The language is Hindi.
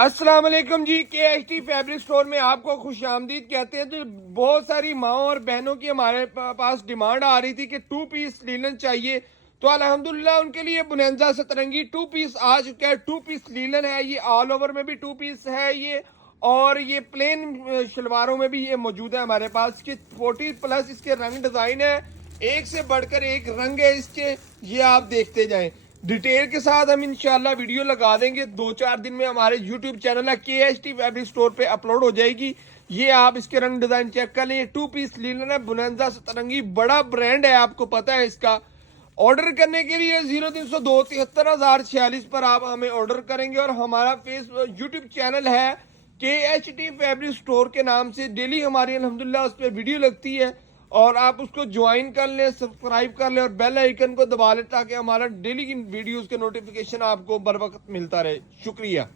अस्सलाम वालेकुम जी। KHT फैब्रिक स्टोर में आपको खुश आमदीद कहते हैं। तो बहुत सारी माओ और बहनों की हमारे पास डिमांड आ रही थी कि 2 पीस लीलन चाहिए, तो अल्हम्दुलिल्लाह उनके लिए बुनंजा सतरंगी 2 पीस आ चुका है। 2 पीस लीलन है, ये ऑल ओवर में भी 2 पीस है ये, और ये प्लेन शलवारों में भी ये मौजूद है हमारे पास। इसके 40 प्लस इसके रंग डिजाइन है, एक से बढ़कर एक रंग है इसके, ये आप देखते जाएं। डिटेल के साथ हम इंशाल्लाह वीडियो लगा देंगे, 2-4 दिन में हमारे यूट्यूब चैनल है KHT फैब्रिक स्टोर पे अपलोड हो जाएगी। ये आप इसके रंग डिजाइन चेक कर लें। 2 पीस लीलन है, बुनंजा सतरंगी बड़ा ब्रांड है, आपको पता है इसका। ऑर्डर करने के लिए 0302 73,046 पर आप हमें ऑर्डर करेंगे, और हमारा फेसबुक यूट्यूब चैनल है KHT फैब्रिक स्टोर के नाम से। डेली हमारी अल्हम्दुलिल्लाह उस पर वीडियो लगती है, और आप उसको ज्वाइन कर लें, सब्सक्राइब कर लें और बेल आइकन को दबा लें, ताकि हमारा डेली की वीडियोस के नोटिफिकेशन आपको बर वक्त मिलता रहे। शुक्रिया।